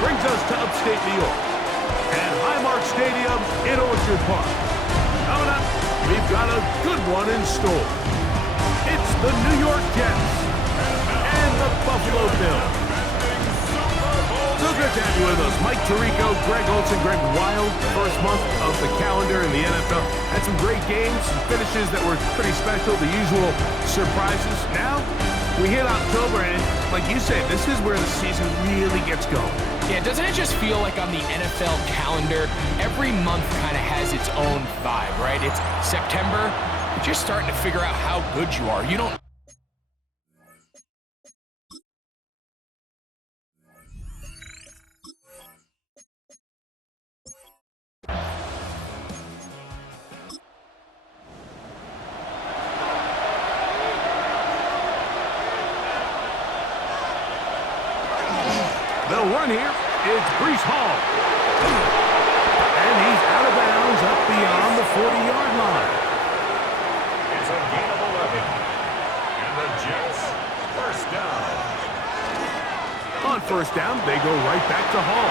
brings us to upstate New York at Highmark Stadium in Orchard Park. Coming up, we've got a good one in store. It's the New York Jets and the Buffalo Bills. So good to have you with us. Mike Tirico, Greg Olson, Greg Wild. First month of the calendar in the NFL. Had some great games, some finishes that were pretty special, the usual surprises. Now, we hit October, and like you said, this is where the season really gets going. Yeah, doesn't it just feel like on the NFL calendar, every month kind of has its own vibe, right? It's September, you're just starting to figure out how good you are. You don't The run here is Breece Hall. And he's out of bounds up beyond the 40-yard line. It's a gain of 11. And the Jets, first down. On first down, they go right back to Hall.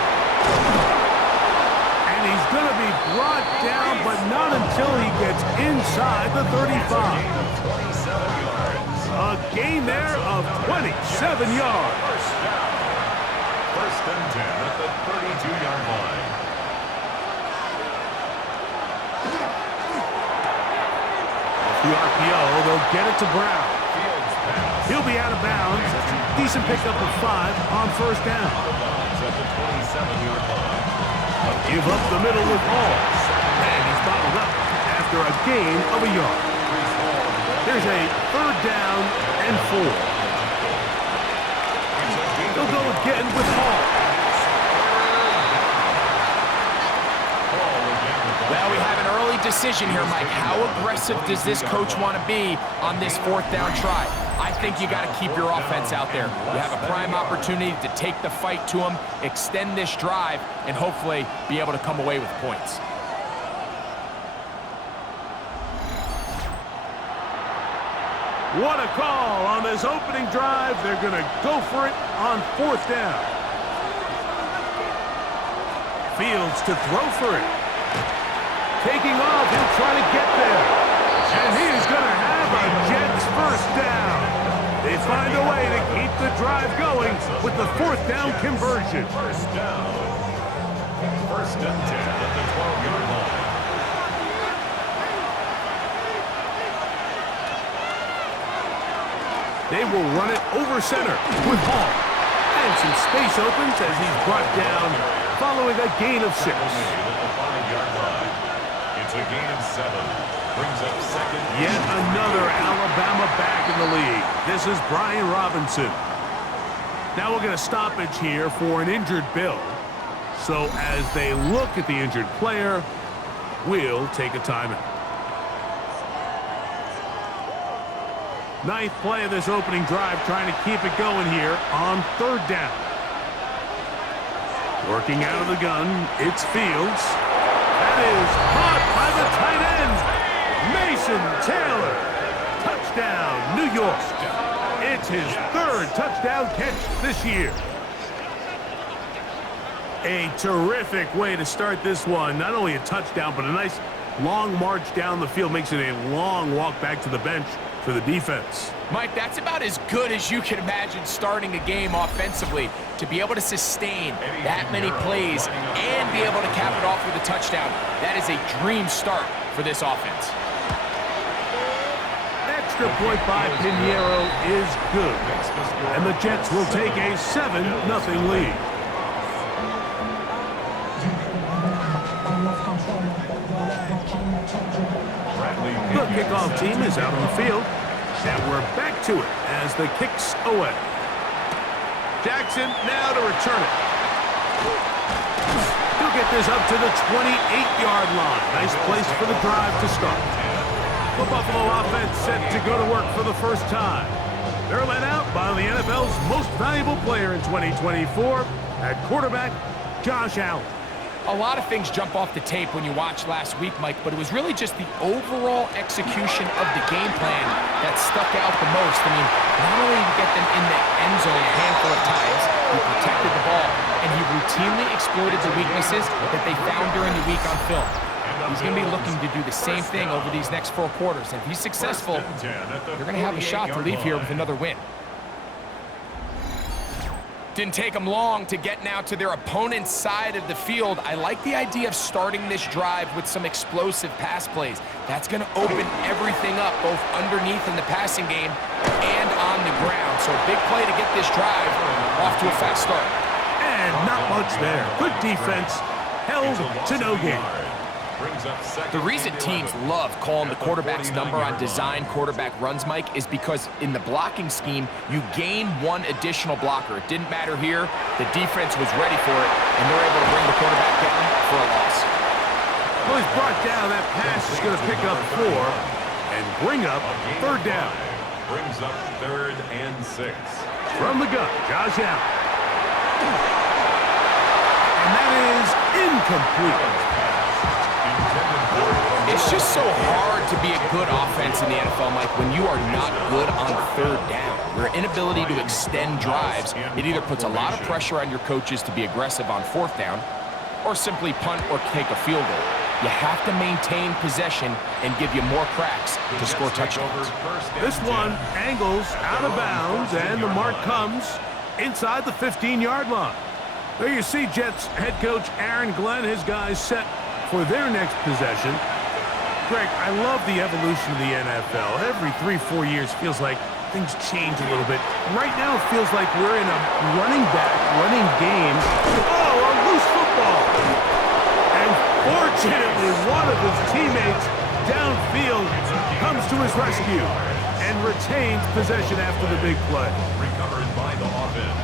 And he's going to be brought down, but not until he gets inside the 35. A gain there of 27 yards. First down. First and 10 at the 32-yard line. Off the RPO, they'll get it to Brown. He'll be out of bounds. Decent pickup of 5 on first down. At the 27-yard line. Give up the middle with Hall. And he's bottled up after a gain of a yard. There's a third down and 4. They'll go again with Hall. Well, we have an early decision here, Mike. How aggressive does this coach want to be on this fourth down try? I think you got to keep your offense out there. You have a prime opportunity to take the fight to them, extend this drive, and hopefully be able to come away with points. What a call on this opening drive. They're going to go for it on fourth down. Fields to throw for it. Taking off, he'll try to get there. And he is going to have a Jets first down. They find a way to keep the drive going with the fourth down conversion. First down. First and 10 at the 12-yard line. They will run it over center with Hall. And some space opens as he's brought down following a gain of 6. It's a gain of 7. Brings up second. Yet another Alabama back in the league. This is Brian Robinson. Now we're going to stoppage here for an injured Bill. So as they look at the injured player, we'll take a timeout. Ninth play of this opening drive, trying to keep it going here on third down. Working out of the gun, it's Fields. That is caught by the tight end, Mason Taylor. Touchdown, New York. It's his third touchdown catch this year. A terrific way to start this one. Not only a touchdown, but a nice long march down the field. Makes it a long walk back to the bench for the defense. Mike, that's about as good as you can imagine starting a game offensively. To be able to sustain that many plays and be able to cap it off with a touchdown, that is a dream start for this offense. Extra point by Pinheiro is good. And the Jets will take a 7-0 lead. The kickoff team is out on the field. And we're back to it as the kick's away. Jackson now to return it. He'll get this up to the 28-yard line. Nice place for the drive to start. The Buffalo offense set to go to work for the first time. They're led out by the NFL's most valuable player in 2024 at quarterback, Josh Allen. A lot of things jump off the tape when you watch last week, Mike, but it was really just the overall execution of the game plan that stuck out the most. I mean, not only did he get them in the end zone a handful of times, he protected the ball, and he routinely exploited the weaknesses that they found during the week on film. He's going to be looking to do the same thing over these next 4 quarters. And if he's successful, they're going to have a shot to leave here with another win. Didn't take them long to get now to their opponent's side of the field. I like the idea of starting this drive with some explosive pass plays. That's going to open everything up, both underneath in the passing game and on the ground. So a big play to get this drive off to a fast start. And not much there. Good defense, held to no gain. The reason teams love calling the quarterback's number on design quarterback runs, Mike, is because in the blocking scheme, you gain 1 additional blocker. It didn't matter here. The defense was ready for it, and they're able to bring the quarterback down for a loss. Well, he's brought down. That pass is going to pick up 4 and bring up 3rd down. Brings up 3rd and 6. From the gun, Josh Allen. And that is incomplete. It's just so hard to be a good offense in the NFL, Mike, when you are not good on 3rd down. Your inability to extend drives, it either puts a lot of pressure on your coaches to be aggressive on 4th down or simply punt or take a field goal. You have to maintain possession and give you more cracks to score touchdowns. This one angles out of bounds, and the mark comes inside the 15-yard line. There you see Jets head coach Aaron Glenn, his guys set for their next possession. Greg, I love the evolution of the NFL. Every 3-4 years feels like things change a little bit. Right now it feels like we're in a running game. Oh, a loose football. And fortunately, one of his teammates downfield comes to his rescue and retains possession after the big play. Recovered by the offense.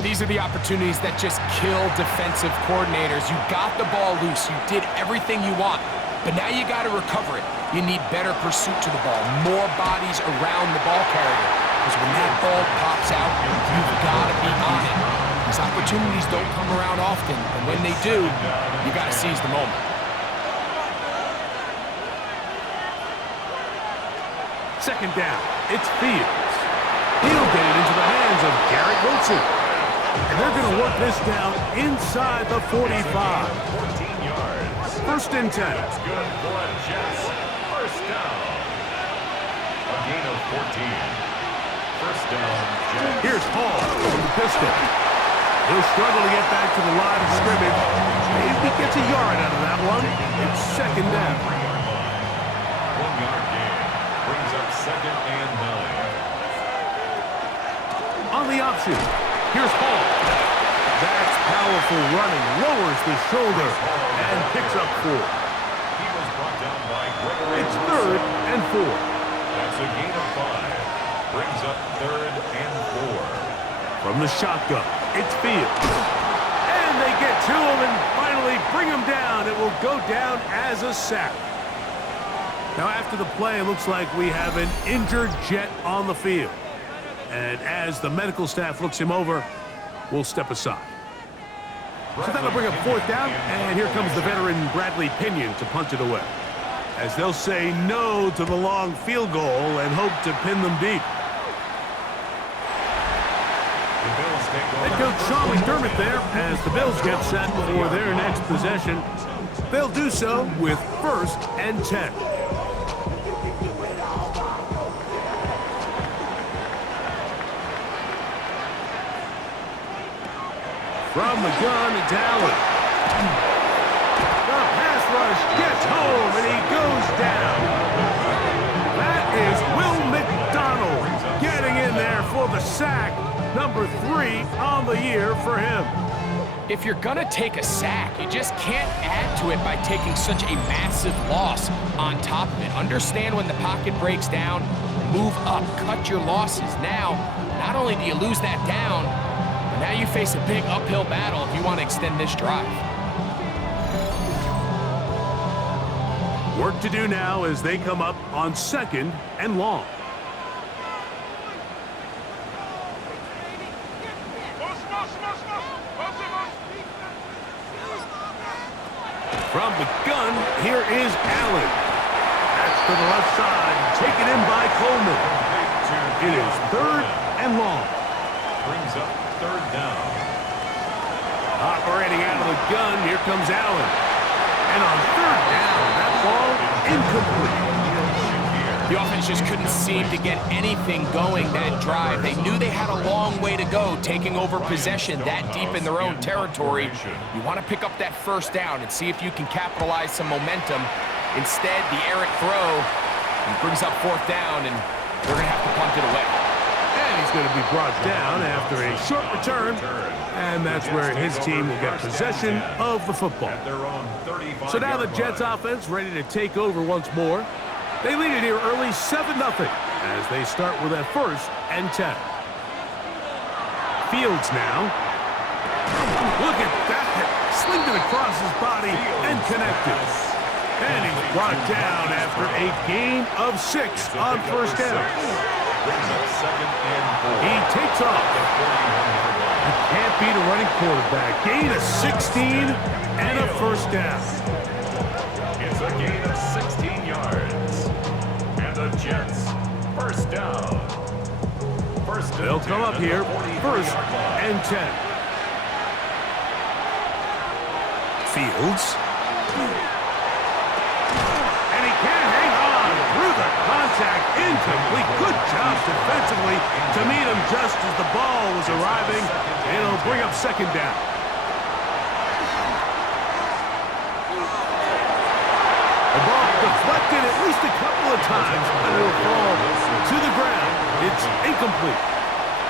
These are the opportunities that just kill defensive coordinators. You got the ball loose. You did everything you want. But now you got to recover it. You need better pursuit to the ball, more bodies around the ball carrier. Because when that ball pops out, you've got to be on it. These opportunities don't come around often. And when they do, you got to seize the moment. Second down, it's Fields. He'll get it into the hands of Garrett Wilson. And they're going to work this down inside the 45. 14 yards. 1st and 10. That's good for the Jets. 1st down. A gain of 14. 1st down, Jets. Here's Hall from the pistol. He'll struggle to get back to the line of scrimmage. Maybe gets a yard out of that one. It's 2nd down. 1-yard gain. Brings up 2nd and 9. On the option, here's Hall. That's powerful running. Lowers the shoulder and picks up 4. He was brought down by Gregory. It's 3rd and 4. That's a gain of 5. Brings up 3rd and 4. From the shotgun, it's Fields. And they get to him and finally bring him down. It will go down as a sack. Now after the play, it looks like we have an injured Jet on the field. And as the medical staff looks him over, we'll step aside. So that'll bring up 4th down, and here comes the veteran Bradley Pinion to punt it away, as they'll say no to the long field goal and hope to pin them deep. Head coach Sean McDermott there as the Bills get set for their next possession. They'll do so with 1st and 10. From the gun, it's Allen. The pass rush gets home, and he goes down. That is Will McDonald getting in there for the sack. Number 3 on the year for him. If you're going to take a sack, you just can't add to it by taking such a massive loss on top of it. Understand when the pocket breaks down, move up, cut your losses. Now, not only do you lose that down, but now you face a big uphill battle if you want to extend this drive. Work to do now as they come up on 2nd and long. From the gun, here is Allen. That's to the left side, taken in by Coleman. It is 3rd and long. Brings up 3rd down. Operating out of the gun, here comes Allen. And on 3rd down, that ball incomplete. The offense just couldn't seem to get anything going that drive. They knew they had a long way to go, taking over possession that deep in their own territory. You want to pick up that 1st down and see if you can capitalize some momentum. Instead, the errant throw brings up 4th down, and they're going to have to punt it away. And he's going to be brought down after a short return, and that's where his team will get possession of the football. So now the Jets offense ready to take over once more. They lead it here early 7-0 as they start with a 1st and 10. Fields now. Look at that. Slinged it across his body and connected. And he's brought down after a gain of 6 on 1st down. He takes off. You can't beat a running quarterback. Gain of 16 and a 1st down. It's a gain of 16 yards. And the Jets, 1st down. They'll come up here, 1st and 10. Fields. And he can't hang on through the contact. Incomplete. Good job defensively to meet him just as the ball was arriving. It'll bring up 2nd down. The ball deflected at least a couple of times, and it'll fall to the ground. It's incomplete.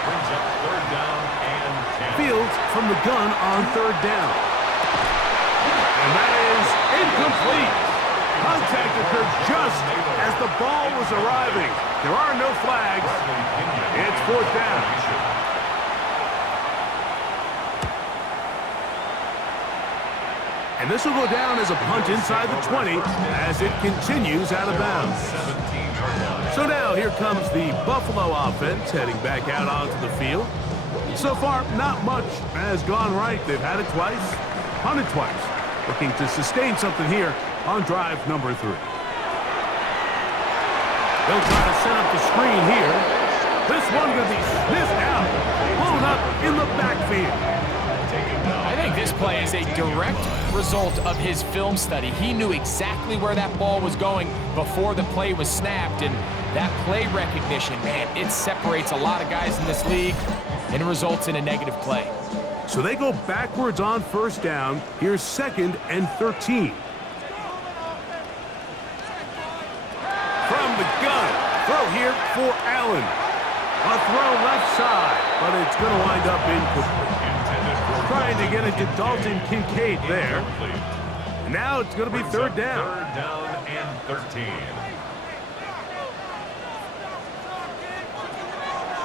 Brings up 3rd down and 10. Fields from the gun on 3rd down. And that is incomplete. Contact occurred just as the ball was arriving. There are no flags. It's 4th down. And this will go down as a punt inside the 20 as it continues out of bounds. So now here comes the Buffalo offense heading back out onto the field. So far, not much has gone right. They've had it twice, punted twice. Looking to sustain something here on drive number 3. They'll try to set up the screen here. This one will be sniffed out, blown up in the backfield. I think this play is a direct result of his film study. He knew exactly where that ball was going before the play was snapped, and that play recognition, man, it separates a lot of guys in this league, and it results in a negative play. So they go backwards on 1st down. Here's 2nd and 13. From the gun, throw here for Allen. A throw left side, but it's going to wind up incomplete. Trying to get it to Dalton Kincaid there. Now it's going to be 3rd down. 3rd down and 13.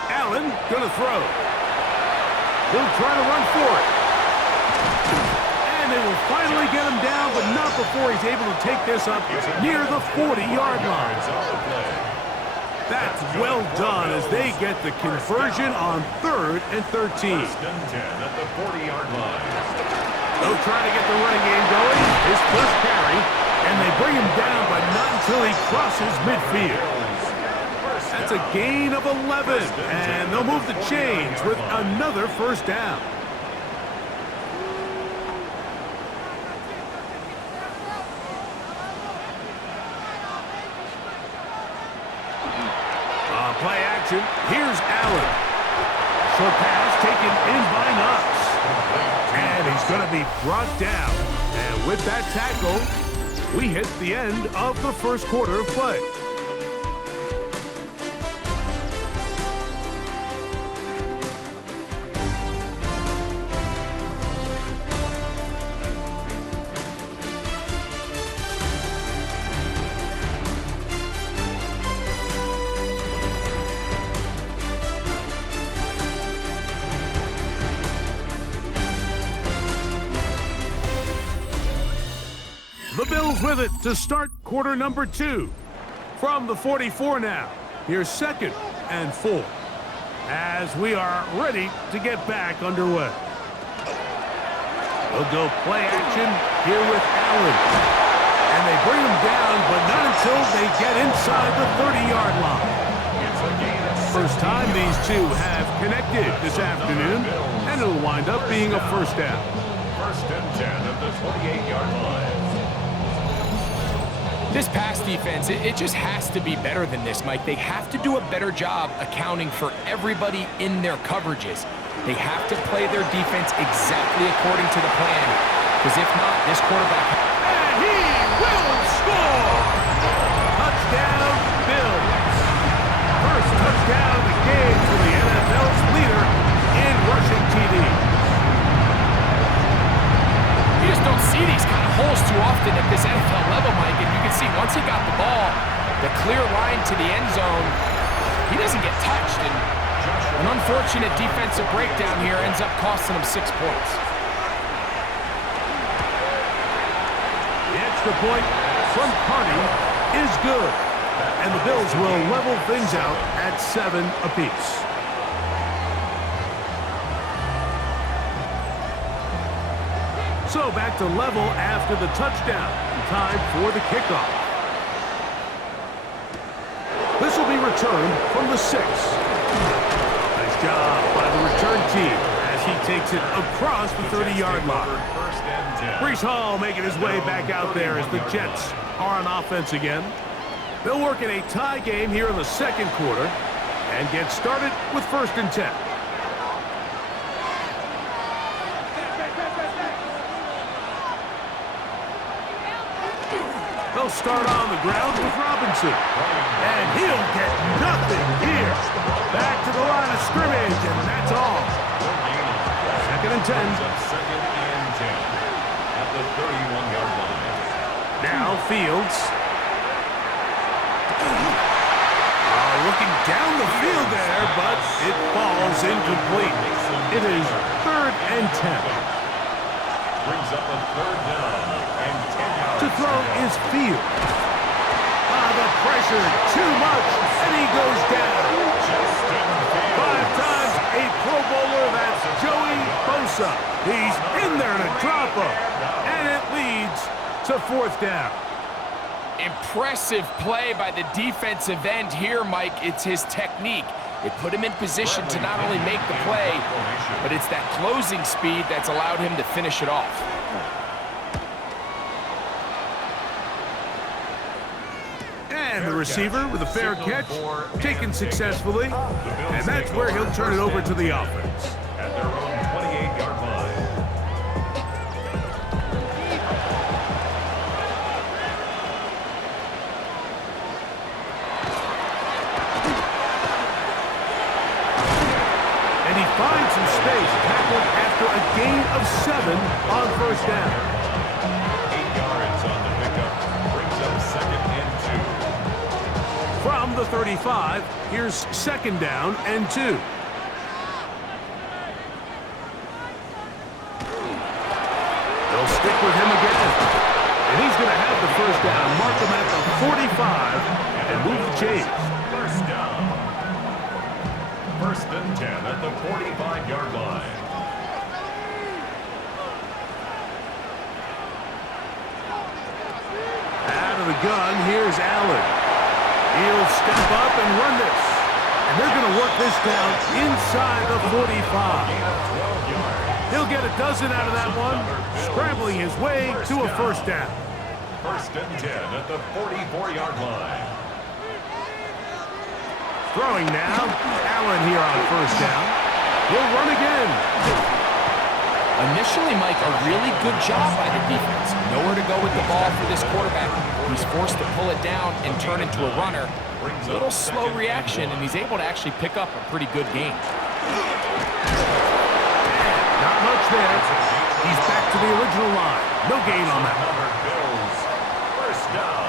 Allen going to throw. He'll try to run for it. And they will finally get him down, but not before he's able to take this up near the 40-yard line. That's well done as they get the conversion on 3rd and 13. 1st and 10 at the 40-yard line. They'll try to get the running game going. His 1st carry, and they bring him down, but not until he crosses midfield. That's a gain of 11, and they'll move the chains with another 1st down. Play action. Here's Allen. Short pass taken in by Knox. And he's going to be brought down. And with that tackle, we hit the end of the 1st quarter of play. The Bills with it to start quarter number 2. From the 44 now, here's 2nd and 4. As we are ready to get back underway. They'll go play action here with Allen. And they bring him down, but not until they get inside the 30-yard line. First time these two have connected this afternoon, and it'll wind up being a first down. 1st and 10 at the 28-yard line. This pass defense, it just has to be better than this, Mike. They have to do a better job accounting for everybody in their coverages. They have to play their defense exactly according to the plan, because if not, this quarterback... And he will score! Touchdown, Bills. First touchdown of the game for the NFL's leader in rushing TDs. You just don't see these kind of holes too often at this NFL level, Mike, and you can see once he got the ball, the clear line to the end zone, he doesn't get touched, and an unfortunate defensive breakdown here ends up costing him 6 points. The extra point from Carney is good, and the Bills will level things out at 7 apiece. So back to level after the touchdown. Time for the kickoff. This will be returned from the 6. Nice job by the return team as he takes it across the 30-yard line. Breece Hall making his way back out there as the Jets are on offense again. They'll work in a tie game here in the 2nd quarter and get started with 1st and 10. They'll start on the ground with Robinson. And he'll get nothing here. Back to the line of scrimmage, and that's all. 2nd and 10. 2nd and 10 at the 31-yard line. Now Fields. Looking down the field there, but it falls incomplete. It is 3rd and 10. Brings up a 3rd down and 10 yards. To throw is Fields. The pressure, too much, and he goes down. 5 times a Pro Bowler, that's Joey Bosa. He's in there to drop him, and it leads to 4th down. Impressive play by the defensive end here, Mike. It's his technique. It put him in position to not only make the play, but it's that closing speed that's allowed him to finish it off. And the receiver with a fair catch, taken successfully, and that's where he'll turn it over to the offense. At their own 28-yard line. And he finds some space, tackled after a gain of 7 on 1st down. 8 yards on the pickup. Brings up 2nd and 2. From the 35, here's 2nd down and 2. They'll stick with him again. And he's going to have the 1st down, mark him at the 45, and move the chains. 1st down. 1st and 10 at the 45-yard line. Out of the gun, here's Allen. He'll step up and run this. And they're going to work this down inside the 45. He'll get a dozen out of that one, scrambling his way to a 1st down. 1st and 10 at the 44-yard line. Throwing now, Allen here on 1st down. He'll run again. Initially, Mike, a really good job by the defense. Nowhere to go with the ball for this quarterback. He's forced to pull it down and turn into a runner. A little slow reaction, and he's able to actually pick up a pretty good gain. Not much there. He's back to the original line. No gain on that. Bills. 1st down.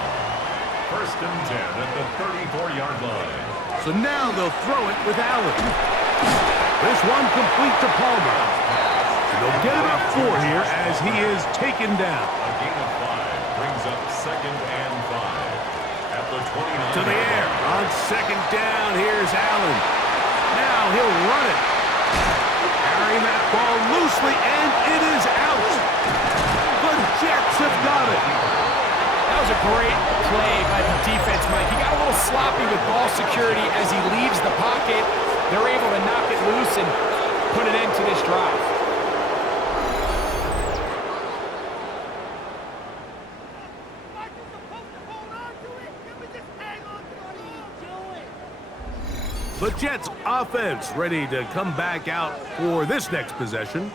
1st and 10 at the 34-yard line. So now they'll throw it with Allen. This one complete to Palmer. And they'll get it up 4 here as he is taken down. A gain of 5 brings up 2nd and 5 at the 29. To the air. On 2nd down, here's Allen. Now he'll run it. Carrying that ball loosely, and it is out. The Jets have got it. That was a great play by the defense, Mike. He got a little sloppy with ball security as he leaves the pocket. They're able to knock it loose and put an end to this drive. The Jets offense ready to come back out for this next possession.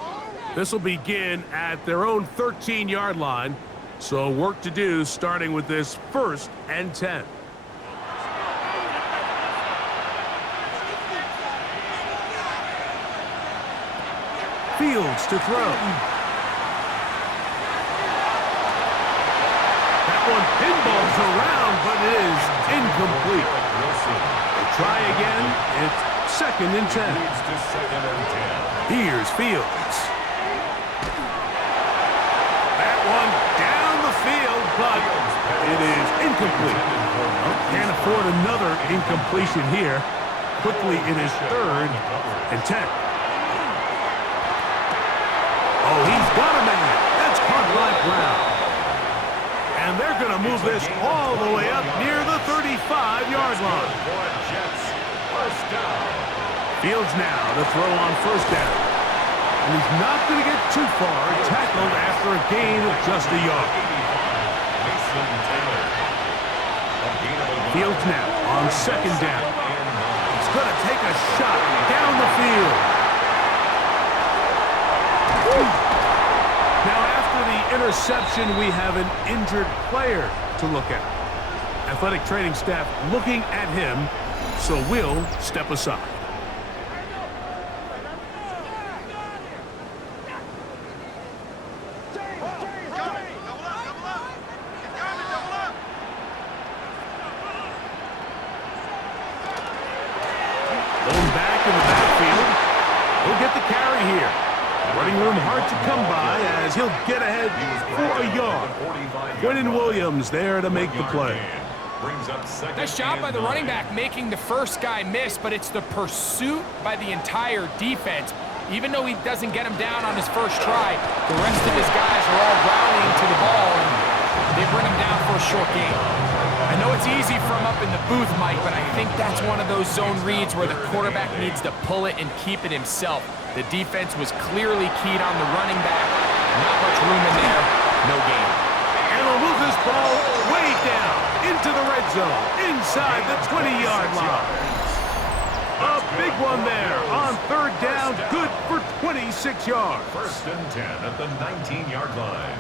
This will begin at their own 13-yard line. So work to do starting with this 1st and 10. Fields to throw. That one pinballs around, but it is incomplete. Try again. It's 2nd and 10. Leads to 2nd and 10. Here's Fields. That one down the field, but it is incomplete. Can't afford another incompletion here. Quickly, it is 3rd and 10. Oh, he's got a man. That's caught by Brown. And they're going to move this all the way up near the 35-yard line. Fields now to throw on 1st down. And he's not going to get too far, tackled after a gain of just a yard. Fields now on 2nd down. He's going to take a shot down the field. Now after the interception, we have an injured player to look at. Athletic training staff looking at him, so we'll step aside. Going back in the backfield. He'll get the carry here. Running room hard to come by as he'll get ahead for a yard. Quentin Williams there to make the play. Nice job by the running back making the first guy miss, but it's the pursuit by the entire defense. Even though he doesn't get him down on his first try, the rest of his guys are all rallying to the ball, and they bring him down for a short gain. I know it's easy from up in the booth, Mike, but I think that's one of those zone reads where the quarterback needs to pull it and keep it himself. The defense was clearly keyed on the running back. Not much room in there. No gain. And they'll move this ball way down into the red zone, inside the 20-yard line. A big one there on 3rd down, good for 26 yards. 1st and 10 at the 19-yard line.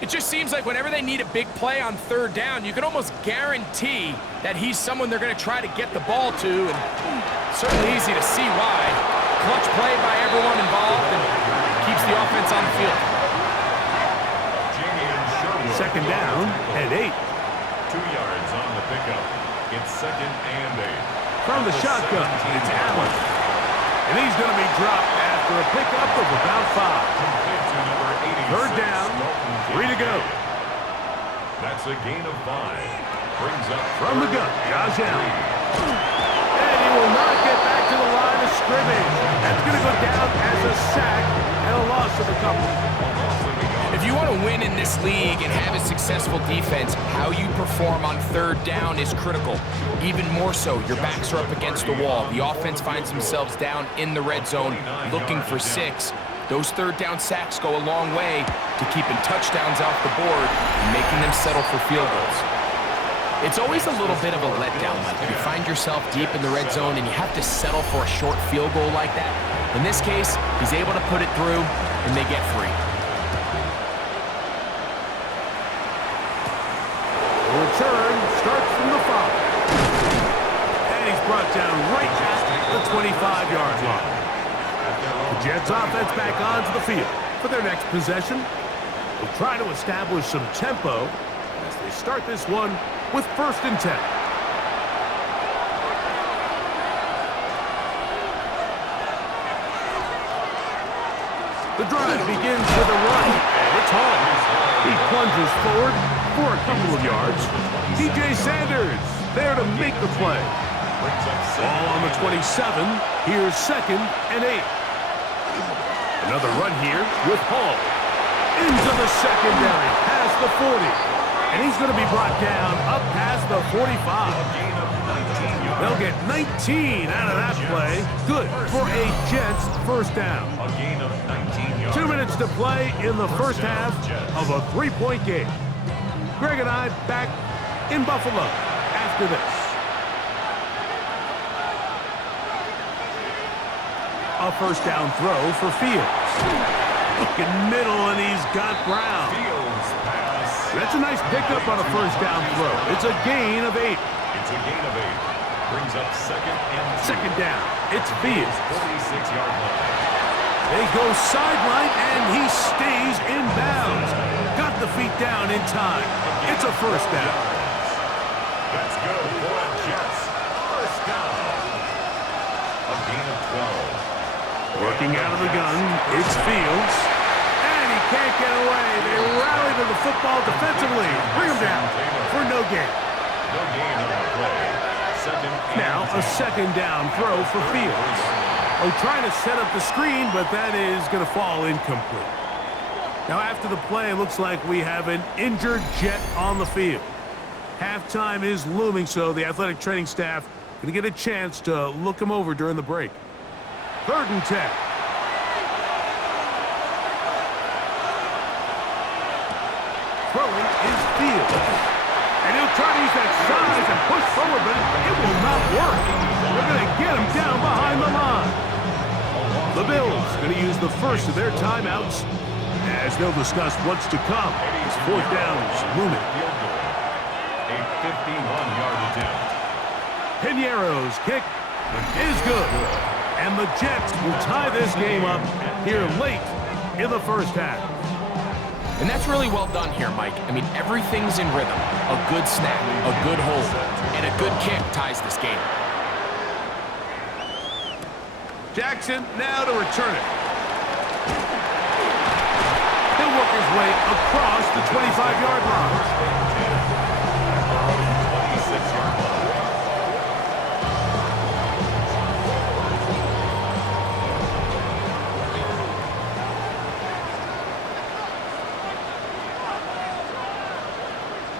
It just seems like whenever they need a big play on 3rd down, you can almost guarantee that he's someone they're going to try to get the ball to, and certainly easy to see why. Clutch play by everyone involved and keeps the offense on the field. 2nd down and 8. 2 yards on the pickup. It's 2nd and 8. From the shotgun, it's Allen. And he's going to be dropped after a pickup of about 5. 3rd down, 3 to go. That's a gain of 5. Brings up from the gun, Josh Allen. And he will not get back to the line of scrimmage. That's going to go down as a sack and a loss of a couple. If you want to win in this league and have a successful defense, how you perform on 3rd down is critical. Even more so, your backs are up against the wall. The offense finds themselves down in the red zone looking for 6. Those 3rd down sacks go a long way to keeping touchdowns off the board and making them settle for field goals. It's always a little bit of a letdown, Mike. You find yourself deep in the red zone and you have to settle for a short field goal like that. In this case, he's able to put it through and they get free. The return starts from the 5. And he's brought down right at the 25-yard line. The Jets offense back onto the field for their next possession. They'll try to establish some tempo as they start this one with 1st and 10. The drive begins with a run, and it's home. lunges forward for a couple of yards. DJ Sanders there to make the play. Ball on the 27. Here's 2nd and 8. Another run here with Hall. Into the secondary, past the 40. And he's going to be brought down up past the 45. They'll get 19 out of that play. Good for a Jets first down. 2 minutes to play in the first half of a 3-point game. Greg and I back in Buffalo after this. A first down throw for Fields. Looking middle, and he's got Brown. That's a nice pickup on a first down throw. It's a gain of 8. It's a gain of 8. Brings up 2nd and 2. Second down. It's Fields. 46-yard line. They go sideline, and he stays in bounds. Got the feet down in time. It's a first down. That's good for the Jets. First down. A gain of 12. Working out of the gun, it's Fields. And he can't get away. They rally to the football defensively. Bring him down for no gain. No gain on the play. Now a second down throw for Fields. Oh, trying to set up the screen, but that is going to fall incomplete. Now after the play, it looks like we have an injured Jet on the field. Halftime is looming, so the athletic training staff going to get a chance to look him over during the break. 3rd and 10. Throwing is Fields. And he'll try to use that size and push forward, but it will not work. They're going to get him down behind the line. The Bills going to use the first of their timeouts as they'll discuss what's to come. It's 4th downs looming. A 51-yard attempt. Piñeiro's kick is good. And the Jets will tie this game up here late in the first half. And that's really well done here, Mike. I mean, everything's in rhythm. A good snap, a good hold, and a good kick ties this game. Jackson now to return it. He'll work his way across the 25-yard line.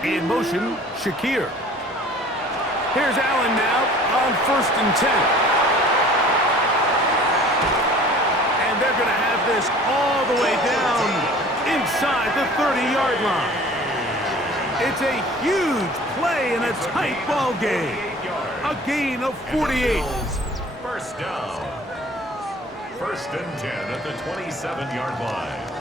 In motion, Shakir. Here's Allen now on 1st and 10. And they're going to have this all the way down inside the 30-yard line. It's a huge play in a tight ball game. A gain of 48. First down. 1st and 10 at the 27-yard line.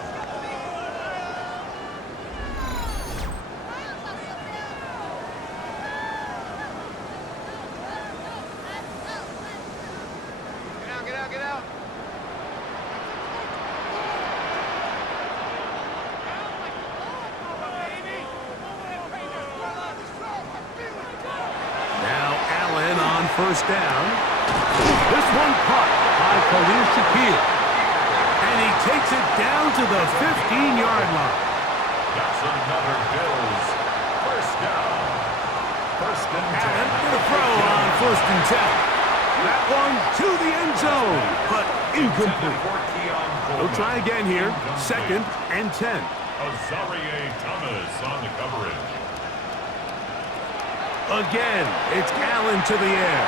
First down. This one caught by Khalil Shakir. And he takes it down to the 15-yard line. That's another Bills. First down. 1st and 10. And the throw on 1st and 10. That one to the end zone, but incomplete. We'll try again here. 2nd and 10. Azarie Thomas on the coverage. Again, it's Allen to the air.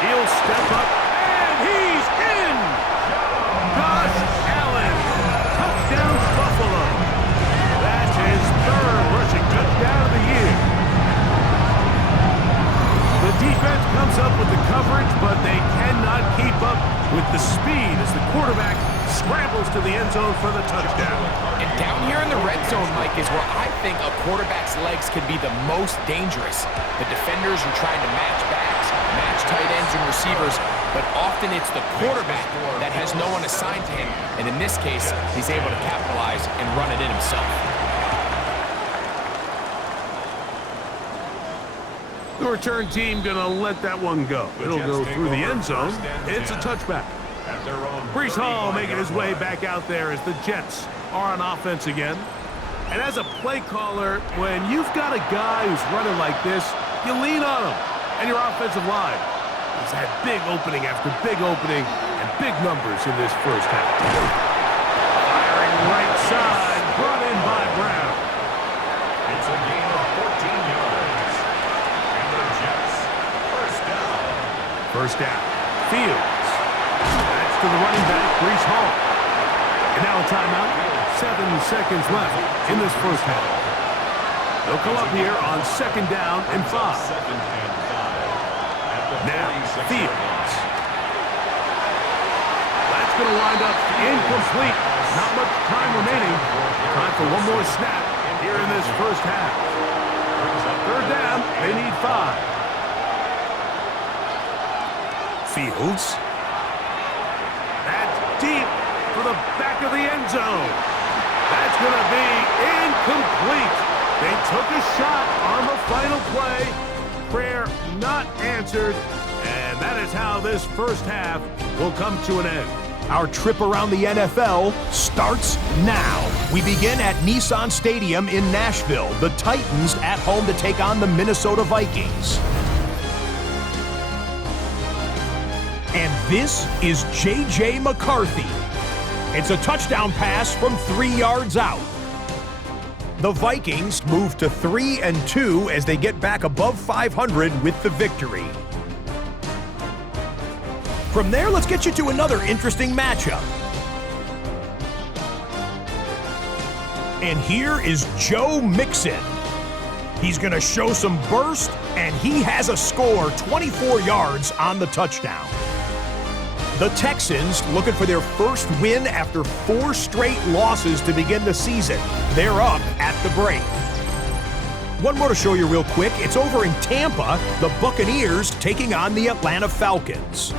He'll step up, and he's in! Josh Allen, touchdown Buffalo. That's his 3rd rushing touchdown of the year. The defense comes up with the coverage, but they cannot keep up with the speed as the quarterback scrambles to the end zone for the touchdown. And down here in the red zone, Mike, is where I think a quarterback's legs can be the most dangerous. The defenders are trying to match backs, match tight ends and receivers, but often it's the quarterback that has no one assigned to him. And in this case, he's able to capitalize and run it in himself. The return team going to let that one go. It'll go through the end zone. It's a touchback. Breece Hall making his way back out there as the Jets are on offense again. And as a play caller, when you've got a guy who's running like this, you lean on him. And your offensive line has had big opening after big opening and big numbers in this first half. Firing right side, brought in by Brown. It's a gain of 14 yards. And the Jets, first down. First down. Fields. That's to the running back, Breece Hall. And now a timeout. 7 seconds left in this first half. They'll come up here on second down and 5. Second and 5. Now, Fields. That's going to wind up incomplete. Not much time remaining. Time for one more snap here in this first half. Third down, they need 5. Fields. That's deep for the back of the end zone. That's going to be incomplete. They took a shot on the final play. Prayer not answered. And that is how this first half will come to an end. Our trip around the NFL starts now. We begin at Nissan Stadium in Nashville. The Titans at home to take on the Minnesota Vikings. And this is J.J. McCarthy. It's a touchdown pass from 3 yards out. The Vikings move to 3-2 as they get back above 500 with the victory. From there, let's get you to another interesting matchup. And here is Joe Mixon. He's going to show some burst, and he has a score, 24 yards on the touchdown. The Texans looking for their first win after 4 straight losses to begin the season. They're up at the break. One more to show you real quick. It's over in Tampa, the Buccaneers taking on the Atlanta Falcons.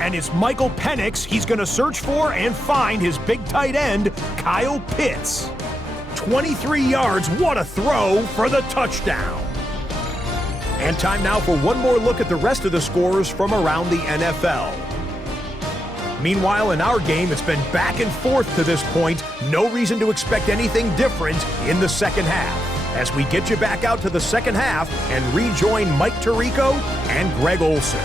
And it's Michael Penix. He's going to search for and find his big tight end, Kyle Pitts. 23 yards, what a throw for the touchdown. And time now for one more look at the rest of the scores from around the NFL. Meanwhile, in our game, it's been back and forth to this point. No reason to expect anything different in the second half. As we get you back out to the second half and rejoin Mike Tirico and Greg Olson.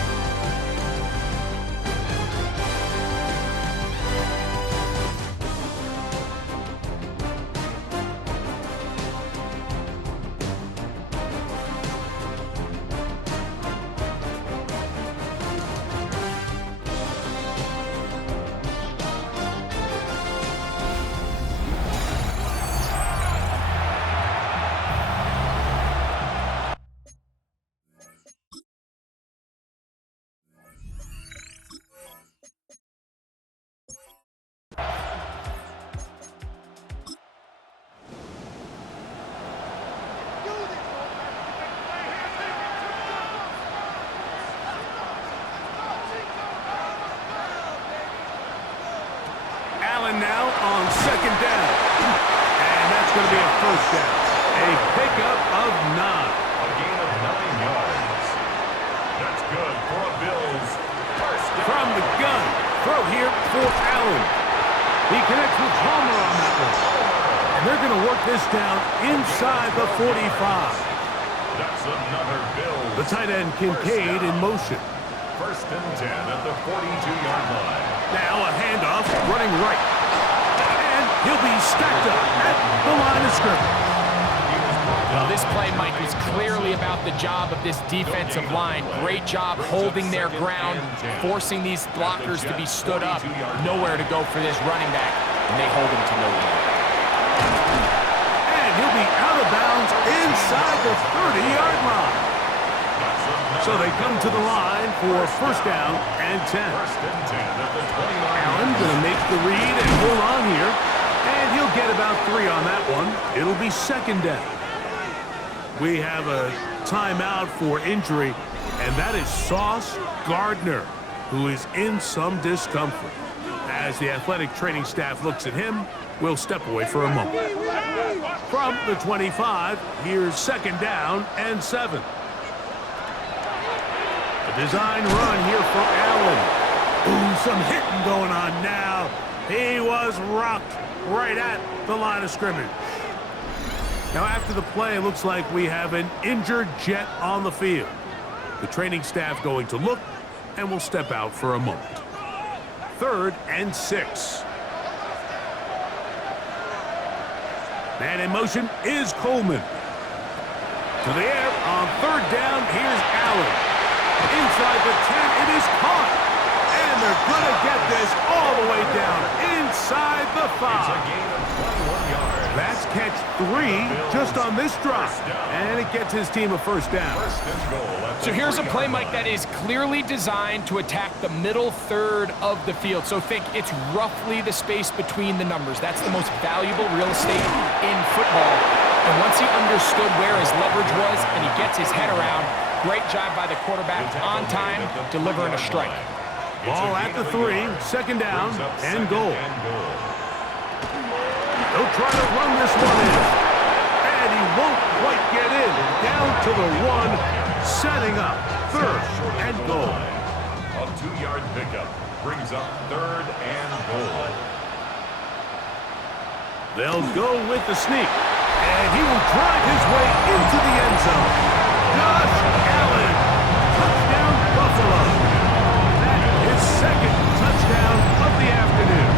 Now on second down. And that's going to be a first down. A pickup of 9. A gain of 9 yards. That's good for a Bills first down. From the gun. Throw here for Allen. He connects with Palmer on that one. And they're going to work this down inside the 45. That's another Bills. The tight end Kincaid in motion. First and 10 at the 42-yard line. Now a handoff running right. And he'll be stacked up at the line of scrimmage. Well, this play, Mike, was clearly about the job of this defensive line. Great job holding their ground, forcing these blockers to be stood up. Nowhere to go for this running back, and they hold him to no gain. And he'll be out of bounds inside the 30-yard line. So they come to the line for first down and 10. First and 10 at the 29. Allen going to make the read and hold on here. And he'll get about 3 on that one. It'll be second down. We have a timeout for injury, and that is Sauce Gardner, who is in some discomfort. As the athletic training staff looks at him, we'll step away for a moment. From the 25, here's second down and 7. Design run here for Allen. Ooh, some hitting going on now. He was rocked. right at the line of scrimmage. Now after the play, it looks like we have an injured Jet on the field. The training staff going to look, and will step out for a moment. 3rd and 6. Man in motion is Coleman. To the air on 3rd down, here's Allen. Inside the 10, it is caught. And they're going to get this all the way down inside the 5. It's a gain of 21 yards. That's catch 3 just on this drive. And it gets his team a 1st down. So here's a play, Mike, that is clearly designed to attack the middle 3rd of the field. So think it's roughly the space between the numbers. That's the most valuable real estate in football. And once he understood where his leverage was and he gets his head around, great job by the quarterback on time, delivering a strike. Ball at the 3, 2nd down, and goal. He'll try to run this one in. And he won't quite get in. Down to the 1, setting up 3rd and goal. A 2-yard pickup brings up 3rd and goal. They'll go with the sneak. And he will drive his way into the end zone. Josh Allen. Touchdown, Buffalo. That is 2nd touchdown of the afternoon.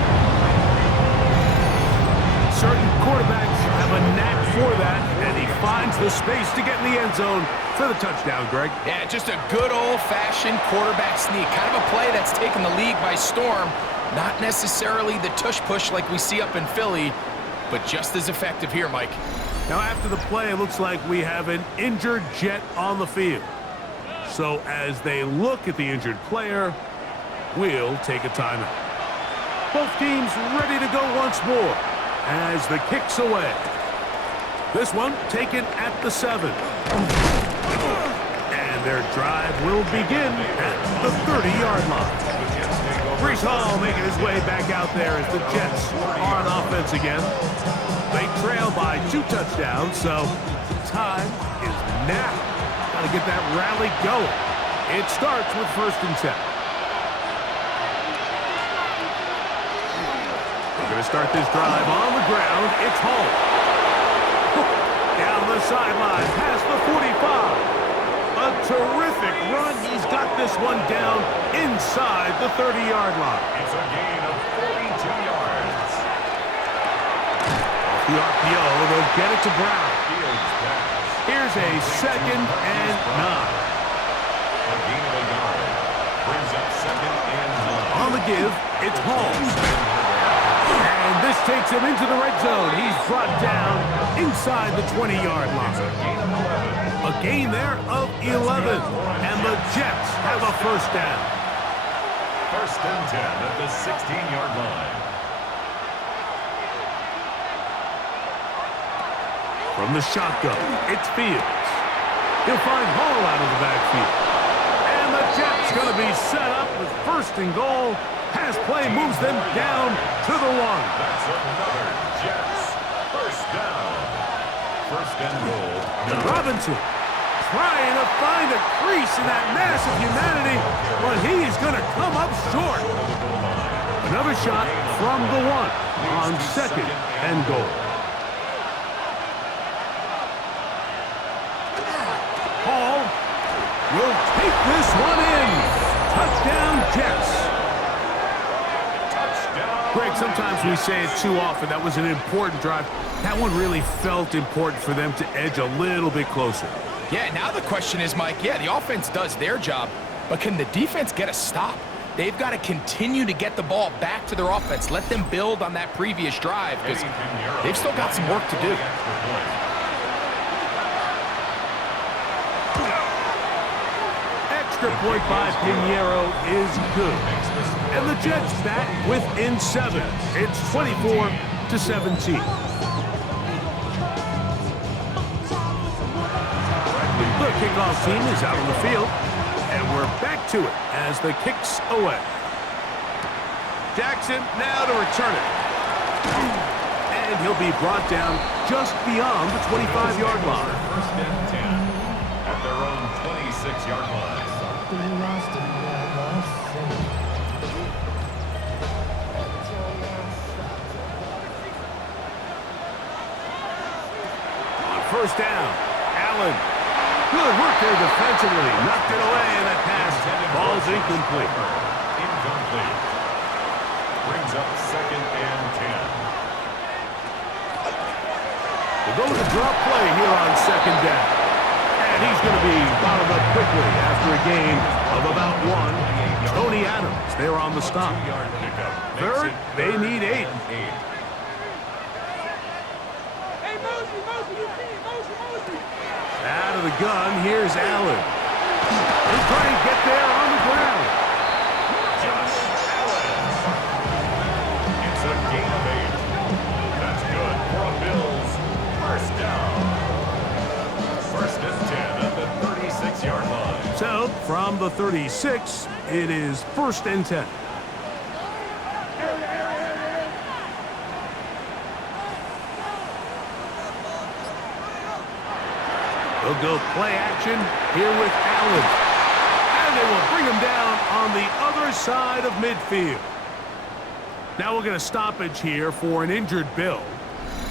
Certain quarterbacks have a knack for that, and he finds the space to get in the end zone for the touchdown, Greg. Yeah, just a good old-fashioned quarterback sneak. Kind of a play that's taken the league by storm. Not necessarily the tush-push like we see up in Philly, but just as effective here, Mike. Now after the play, it looks like we have an injured Jet on the field. So as they look at the injured player, we'll take a timeout. Both teams ready to go once more as the kick's away. This one taken at the 7. And their drive will begin at the 30-yard line. Breece Hall making his way back out there as the Jets are on offense again. They trail by 2 touchdowns, so time is now. Got to get that rally going. It starts with 1st and 10. We're going to start this drive on the ground. It's Hall. Down the sideline, past the 45. A terrific run. He's got this one down inside the 30-yard line. It's a gain of 42 yards. Off the RPO, they'll get it to Brown. Here's a 2nd and 9. A gain of a yard brings up 2nd and 9. On the give, it's Hall. And this takes him into the red zone. He's brought down inside the 20-yard line. A gain there of 11. And the Jets have a 1st down. 1st and 10 at the 16-yard line. From the shotgun, it's Fields. He'll find Hall out of the backfield. And the Jets going to be set up with 1st and goal. Pass play moves them down to the 1. That's another Jets 1st down. 1st and goal. Robinson trying to find a crease in that mass of humanity, but he is going to come up short. Another shot from the 1 on 2nd and goal. Hall will take this one in. Touchdown, Jets. Greg, sometimes we say it too often. That was an important drive. That one really felt important for them to edge a little bit closer. Yeah, now the question is, Mike, yeah, the offense does their job, but can the defense get a stop? They've got to continue to get the ball back to their offense. Let them build on that previous drive because they've still got some work to do. Extra point by Pinheiro is good. And the Jets back within 7. It's 24-17. The kickoff team is out on the field, and we're back to it as the kick's away. Jackson now to return it. And he'll be brought down just beyond the 25-yard line. 1st and 10 at their own 26-yard line. first down. Allen. Good work there defensively. Knocked it away, and that pass falls incomplete. Incomplete. Brings up 2nd and 10. We'll go to the drop play here on 2nd down. And he's going to be bottled up quickly after a gain of about 1. Tony Adams there on the stop. 3rd, they need 8. Out of the gun, here's Allen. He's trying to get there on the ground. Josh Allen. It's a gain of 8. That's good for a Bills first down. 1st and 10 at the 36-yard line. So, from the 36, it is 1st and 10. They'll go play action here with Allen. And they will bring him down on the other side of midfield. Now we're going to stoppage here for an injured Bill.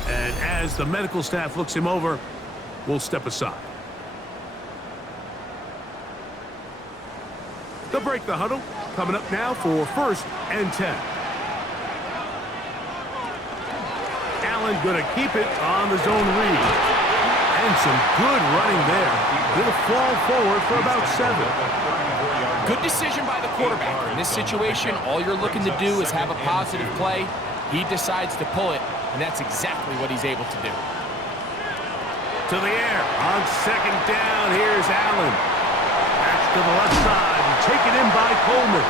And as the medical staff looks him over, we'll step aside. They'll break the huddle. Coming up now for 1st and 10. Allen going to keep it on the zone read. And some good running there. He'll fall forward for about 7. Good decision by the quarterback. In this situation, all you're looking to do is have a positive play. He decides to pull it, and that's exactly what he's able to do. To the air on 2nd down. Here's Allen. Back to the left side. Taken in by Coleman.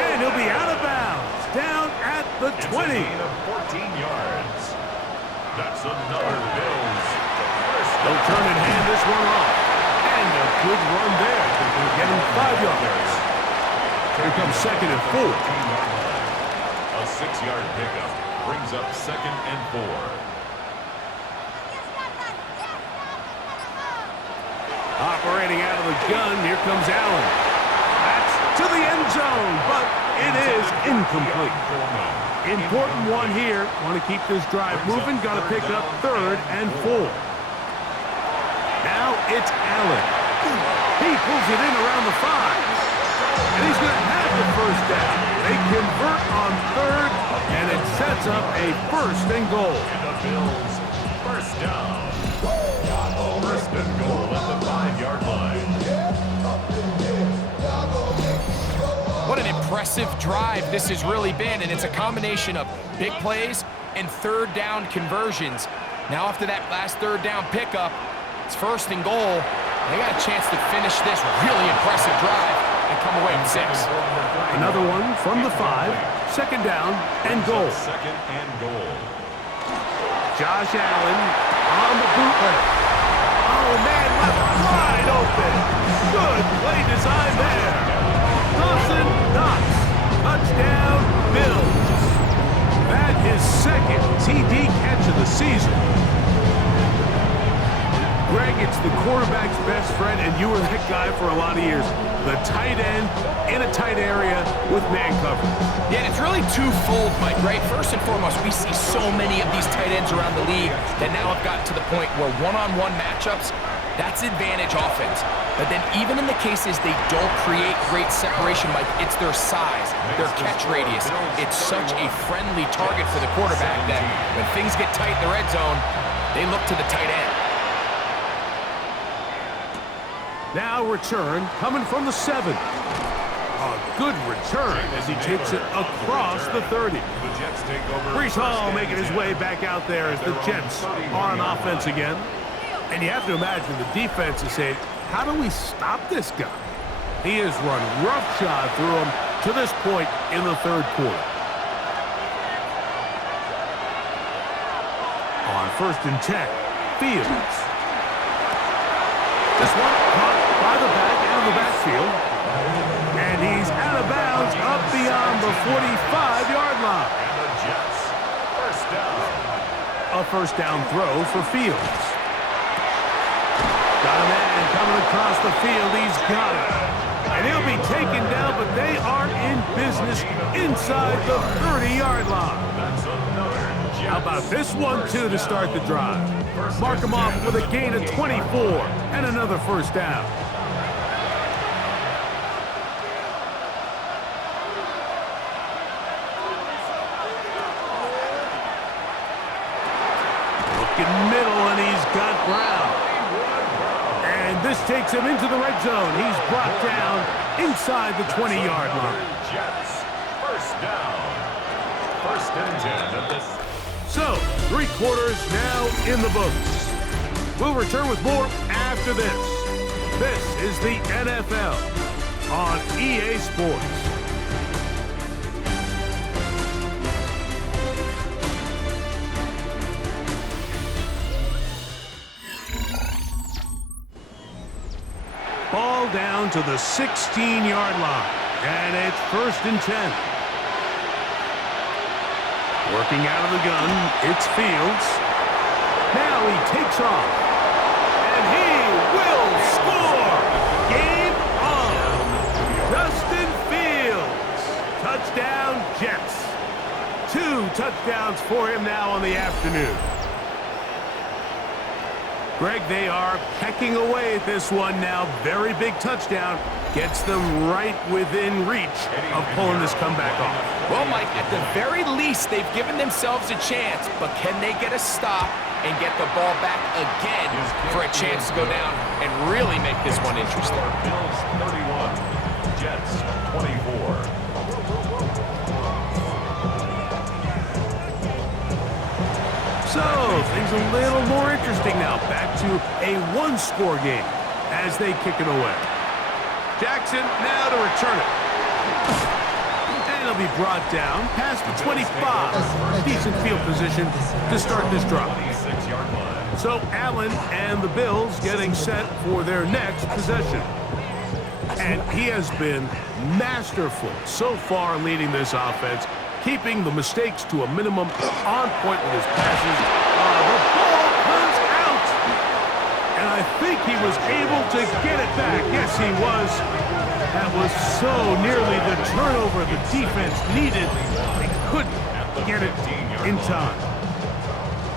And he'll be out of bounds. Down at the 20. It's a gain of 14 yards. That's another Bills. They'll turn and hand this one off. And a good run there. They'll get him 5 yards. Here comes 2nd and 4. A 6-yard pickup brings up 2nd and 4. Operating out of the gun, here comes Allen. That's to the end zone, but it is incomplete. Important one here. Want to keep this drive moving. Got to pick up 3rd and 4. Now it's Allen. He pulls it in around the 5. And he's going to have the first down. They convert on 3rd, and it sets up a 1st and goal. The Bills first down. 1st and goal at the 5-yard line. What an impressive drive this has really been, and it's a combination of big plays and 3rd down conversions. Now after that last 3rd down pickup, it's 1st and goal. They got a chance to finish this really impressive drive and come away with 6. Another one from the 5. 2nd down and goal. 2nd and goal. Josh Allen on the bootleg. Oh, man, left wide open. Good play design there. Dawson Knox. Touchdown, Bills. That is 2nd TD catch of the season. Greg, it's the quarterback's best friend, and you were that guy for a lot of years. The tight end in a tight area with man coverage. Yeah, and it's really twofold, Mike, right? First and foremost, we see so many of these tight ends around the league that now have gotten to the point where one-on-one matchups, that's advantage offense. But then even in the cases they don't create great separation, Mike, it's their size, their catch radius. It's such a friendly target for the quarterback that when things get tight in the red zone, they look to the tight end. Now return coming from the 7. A good return as he takes it across the 30. Breece Hall making his way back out there as the Jets are on offense again. And you have to imagine the defense is saying, how do we stop this guy? He has run roughshod through him to this point in the 3rd quarter. On 1st and 10, Fields. This one caught by the back out of the backfield. And he's out of bounds up beyond the 45-yard line. And the Jets first down. A 1st down throw for Fields. Got a man coming across the field. He's got it. And he'll be taken down, but they are in business inside the 30-yard line. That's another Jets How about this one, too, to start the drive? Mark him off with a gain of 24 and another first down. Looking middle, and he's got Brown. And this takes him into the red zone. He's brought down inside the 20-yard line. Jets, first down. First and 10 at this. So, 3 quarters now in the books. We'll return with more after this. This is the NFL on EA Sports. Ball down to the 16-yard line, and it's first and 10. Working out of the gun, it's Fields. Now he takes off, and he will score! Game on! Justin Fields! Touchdown, Jets. 2 touchdowns for him now on the afternoon. Greg, they are pecking away at this one now. Very big touchdown. Gets them right within reach of pulling this comeback off. Well, Mike, at the very least, they've given themselves a chance, but can they get a stop and get the ball back again for a chance to go down and really make this one interesting? Bills 31, Jets 24. So, things a little more interesting now. Back to a 1-score game as they kick it away. Jackson now to return it. And it'll be brought down past the 25. Decent field position to start this drive. 26-yard line. So, Allen and the Bills getting set for their next possession. And he has been masterful so far leading this offense, keeping the mistakes to a minimum, on point with his passes. The ball comes out! And I think he was able to get it back. Yes, he was. That was so nearly the turnover the defense needed. They couldn't get it in time.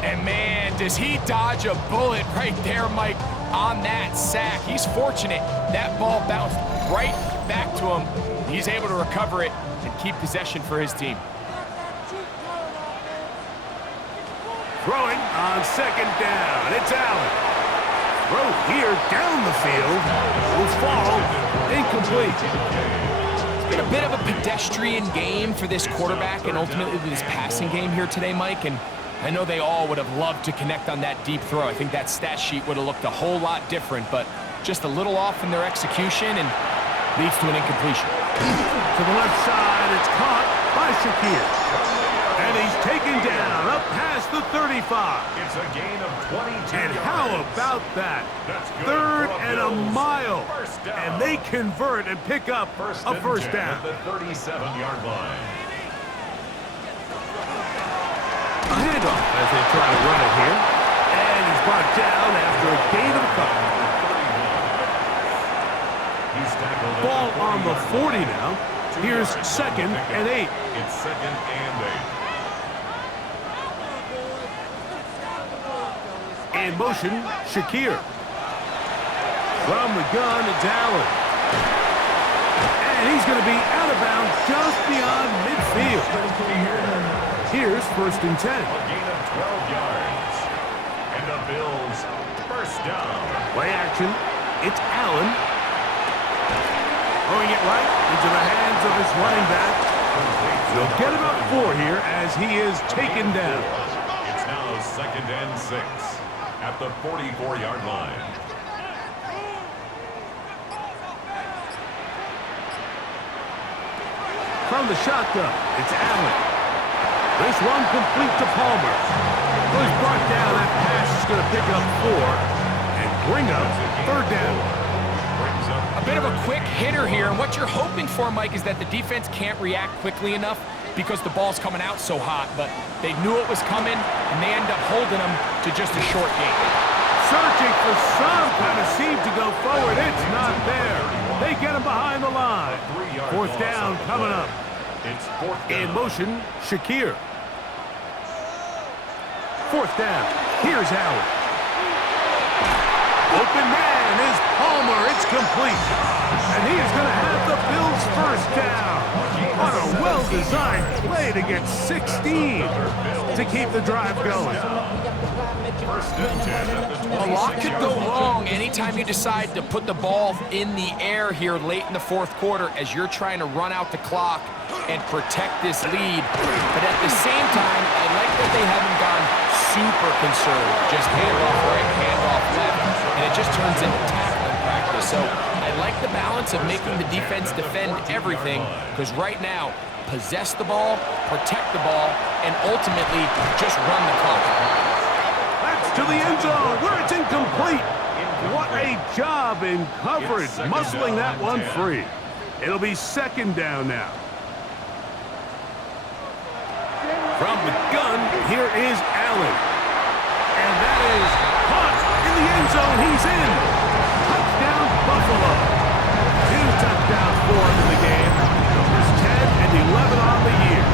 And man, does he dodge a bullet right there, Mike, on that sack. He's fortunate. That ball bounced right back to him. He's able to recover it and keep possession for his team. Throwing on second down. It's Allen. Throw here down the field. Will fall incomplete. It's been a bit of a pedestrian game for this quarterback and ultimately this passing game here today, Mike. And I know they all would have loved to connect on that deep throw. I think that stat sheet would have looked a whole lot different, but just a little off in their execution and leads to an incompletion. To the left side, it's caught by Shakir. And he's taken down up past the 35. It's a gain of 22 And yards. how about that? That's good. 3rd and a mile. First down. And they convert and pick up a first down. At the 37-yard line. A handoff as they try to run it here. And he's brought down after a gain of a couple. He's tackled at Ball on the 40 line. now. 2 Here's yards 2nd and 8. It's 2nd and 8. In motion, Shakir. From the gun, it's Allen. And he's going to be out of bounds just beyond midfield. Here's 1st and 10. A gain of 12 yards. And the Bills first down. Play action. It's Allen. Throwing it right into the hands of his running back. He'll get about 4 here as he is taken down. It's now 2nd and 6 at the 44-yard line. From the shotgun, it's Allen. This one complete to Palmer. He's brought down. That pass is going to pick up 4 and bring up 3rd down. A bit of a quick hitter here, and what you're hoping for, Mike, is that the defense can't react quickly enough because the ball's coming out so hot, but they knew it was coming, and they end up holding them to just a short gain. Searching for some kind of seam to go forward. It's not there. They get him behind the line. 4th down coming up. It's 4th down. In motion, Shakir. 4th down. Here's Allen. Open man is Palmer. It's complete. And he is going to have the Bills' 1st down. On a well-designed play to get 16 to keep the drive going. A lot could go wrong anytime you decide to put the ball in the air here late in the 4th quarter as you're trying to run out the clock and protect this lead. But at the same time, I like that they haven't gone super conservative. Just handoff right, handoff left, and it just turns into tackling practice. So I like the balance of making the defense defend everything, because right now, possess the ball, protect the ball, and ultimately just run the clock. That's to the end zone where it's incomplete. What a job in coverage, muscling that one free. It'll be 2nd down now. From the gun, here is Allen. And that is caught in the end zone. He's in. Touchdown, Buffalo. 2 touchdowns for him in the game. Numbers 10 and 11 on the year.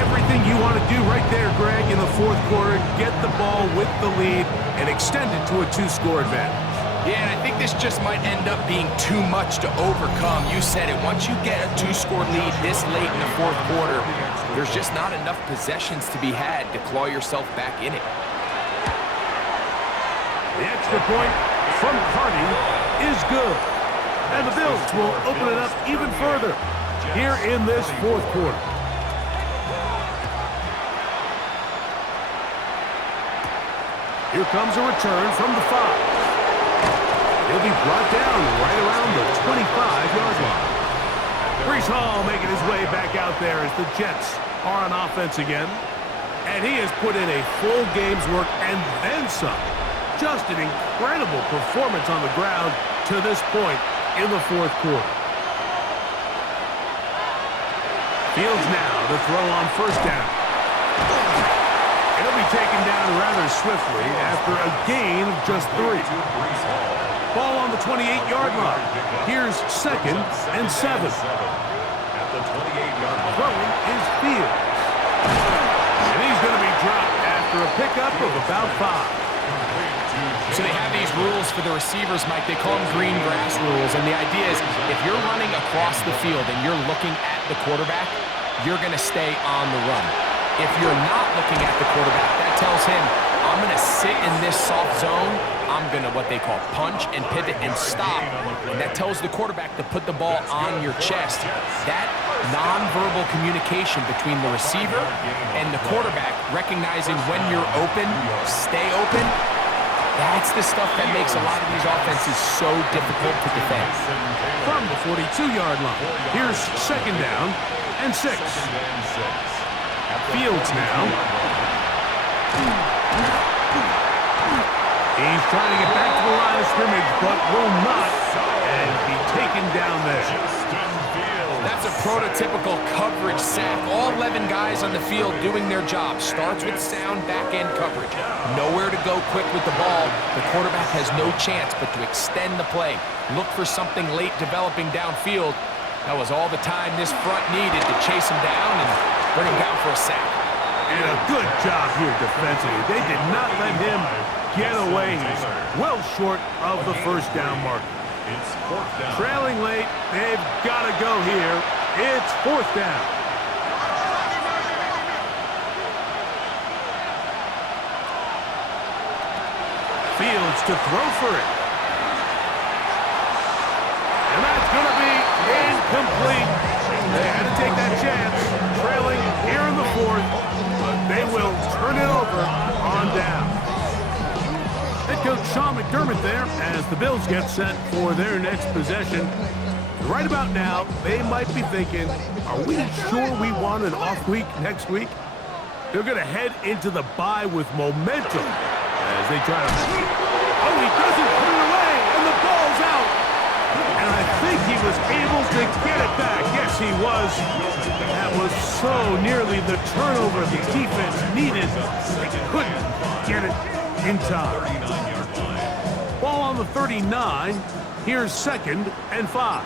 Everything you want to do right there, Greg, in the 4th quarter, get the ball with the lead and extend it to a 2-score advantage. Yeah, and I think this just might end up being too much to overcome. You said it. Once you get a 2-score lead this late in the 4th quarter, there's just not enough possessions to be had to claw yourself back in it. The extra point from Carney is good. And the Bills will open it up even further here in this 4th quarter. Here comes a return from the 5. He'll be brought down right around the 25-yard line. Breece Hall making his way back out there as the Jets are on offense again. And he has put in a full game's work and then some. Just an incredible performance on the ground to this point in the 4th quarter. Fields now to throw on 1st down. He'll be taken down rather swiftly after a gain of just 3. Ball on the 28-yard line. Here's 2nd and 7. Throwing is Fields. And he's going to be dropped after a pickup of about 5. So they have these rules for the receivers, Mike. They call them green grass rules. And the idea is if you're running across the field and you're looking at the quarterback, you're going to stay on the run. If you're not looking at the quarterback, that tells him, I'm going to sit in this soft zone. I'm going to what they call punch and pivot and stop. And that tells the quarterback to put the ball on your chest. That nonverbal communication between the receiver and the quarterback, recognizing when you're open, stay open, that's the stuff that makes a lot of these offenses so difficult to defend. From the 42-yard line, here's 2nd down and 6. Fields now. He's trying to get back to the line of scrimmage, but will not, and be taken down there. That's a prototypical coverage sack. All 11 guys on the field doing their job. Starts with sound back-end coverage. Nowhere to go quick with the ball. The quarterback has no chance but to extend the play. Look for something late developing downfield. That was all the time this front needed to chase him down and bring him down for a sack. And a good job here defensively. They did not let him get away. He's well short of the 1st down marker. It's 4th down. Trailing late, they've got to go here. It's 4th down. Fields to throw for it. And that's going to be incomplete. They had to take that chance. Trailing here in the 4th, but they will turn it over on down. Head coach Sean McDermott there as the Bills get set for their next possession. Right about now, they might be thinking, are we sure we want an off week next week? They're going to head into the bye with momentum as they try to... Oh, he doesn't put it away, and the ball's out. And I think he was able to get it back. Yes, he was. That was so nearly the turnover the defense needed. They couldn't get it in time. Ball on the 39. Here's 2nd and 5.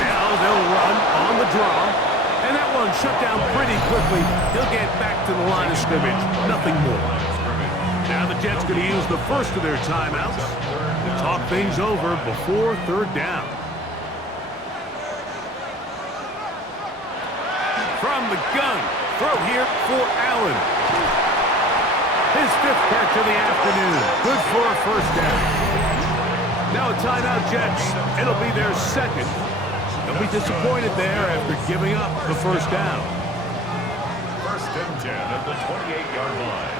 Now they'll run on on the draw. And that one shut down pretty quickly. He'll get back to the line of scrimmage. Nothing more. Now the Jets going to use the first of their timeouts to talk things over before third down. From the gun, throw here for Allen. His fifth catch of the afternoon. Good for a first down. Now a timeout, Jets. It'll be their second. They'll be disappointed there after giving up the first down. First and 10 at the 28-yard line.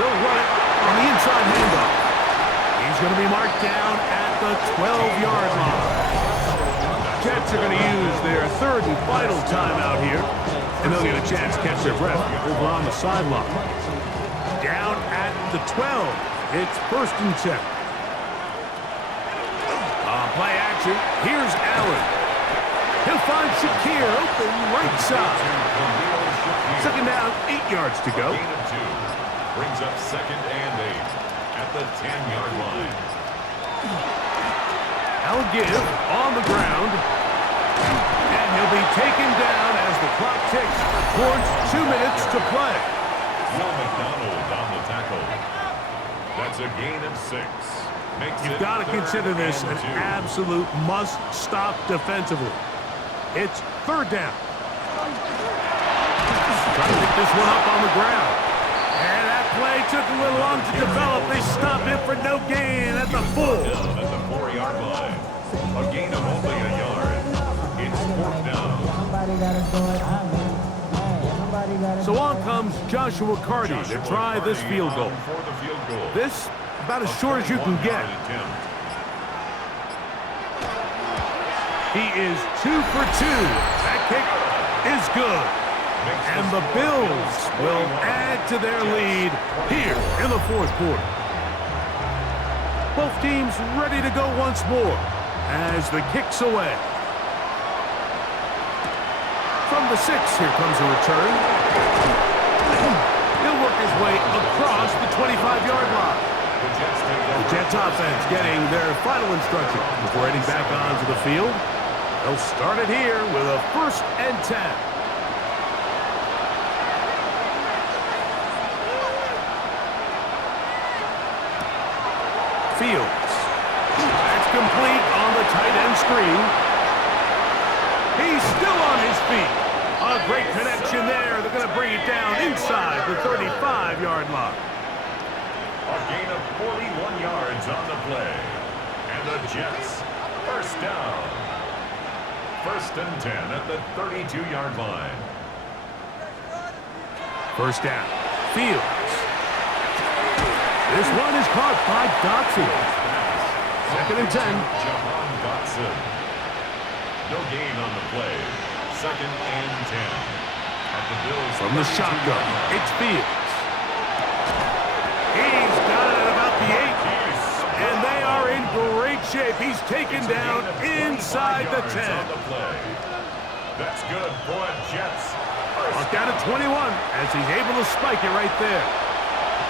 They'll run it on the inside handoff. He's going to be marked down at the 12-yard line. Jets are going to use their third and final timeout here, and they'll get a chance to catch their breath over on the sideline. Down at the 12. It's first and 10. Play action. Here's Allen. He'll find Shakir open right side. Second down, 8 yards to go. Gain of 2. Brings up second and 8 at the 10-yard line. I'll give on the ground. And he'll be taken down as the clock ticks towards 2 minutes to play. Will McDonald on the tackle. That's a gain of 6. You've got to consider this an absolute must-stop defensively. It's third down. Trying to pick this one up on the ground. And that play took a little long to develop. They stop it for no gain at the full. Down at the 4-yard line. A gain of only a yard. It's fourth down. So on comes Joshua Carty to try this field goal. This about as short as you can get. He is 2 for 2. That kick is good. And the Bills will add to their lead here in the fourth quarter. Both teams ready to go once more as the kick's away. From the 6, here comes a return. He'll work his way across the 25-yard line. The Jets offense getting their final instruction before heading back onto the field. They'll start it here with a first and 10. Fields. That's complete on the tight end screen. He's still on his feet. A great connection there. They're going to bring it down inside the 35-yard line. A gain of 41 yards on the play. And the Jets, first down. First and 10 at the 32-yard line. First down. Fields. This one is caught by Dotson. Second and 10. Jahan Dotson. No gain on the play. Second and 10. At the Bills. From the shotgun, it's Fields. He's got it at about the 8. And they are in great shape. He's taken down inside the 10. That's good for Jets. Marked down at 21 as he's able to spike it right there.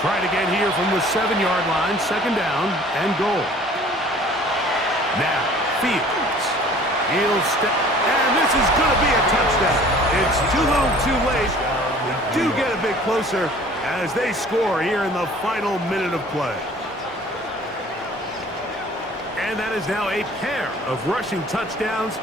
Trying to get here from the 7-yard line. Second down and goal. Now, Fields. He'll step. And this is going to be a touchdown. It's too little too late. They do get a bit closer as they score here in the final minute of play. And that is now a pair of rushing touchdowns.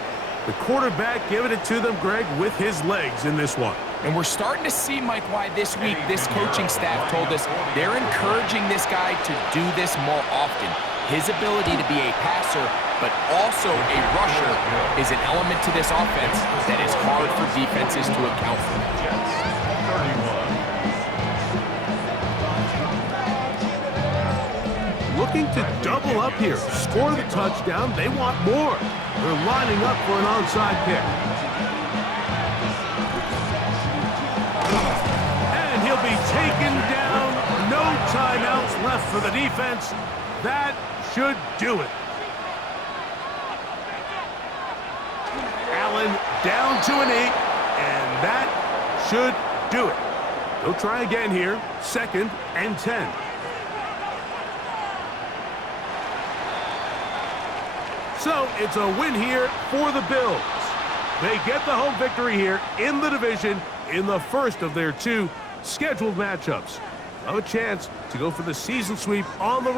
The quarterback giving it to them, Greg, with his legs in this one. And we're starting to see, Mike, why this week this coaching staff told us they're encouraging this guy to do this more often. His ability to be a passer, but also a rusher, is an element to this offense that is hard for defenses to account for. Jets, 31. Looking to double up here, score the touchdown. They want more. They're lining up for an onside kick. And he'll be taken down. No timeouts left for the defense. That should do it. Allen down to a knee, and that should do it. They'll try again here. Second and 10. So it's a win here for the Bills. They get the home victory here in the division in the first of their 2 scheduled matchups. Have a chance to go for the season sweep on the road.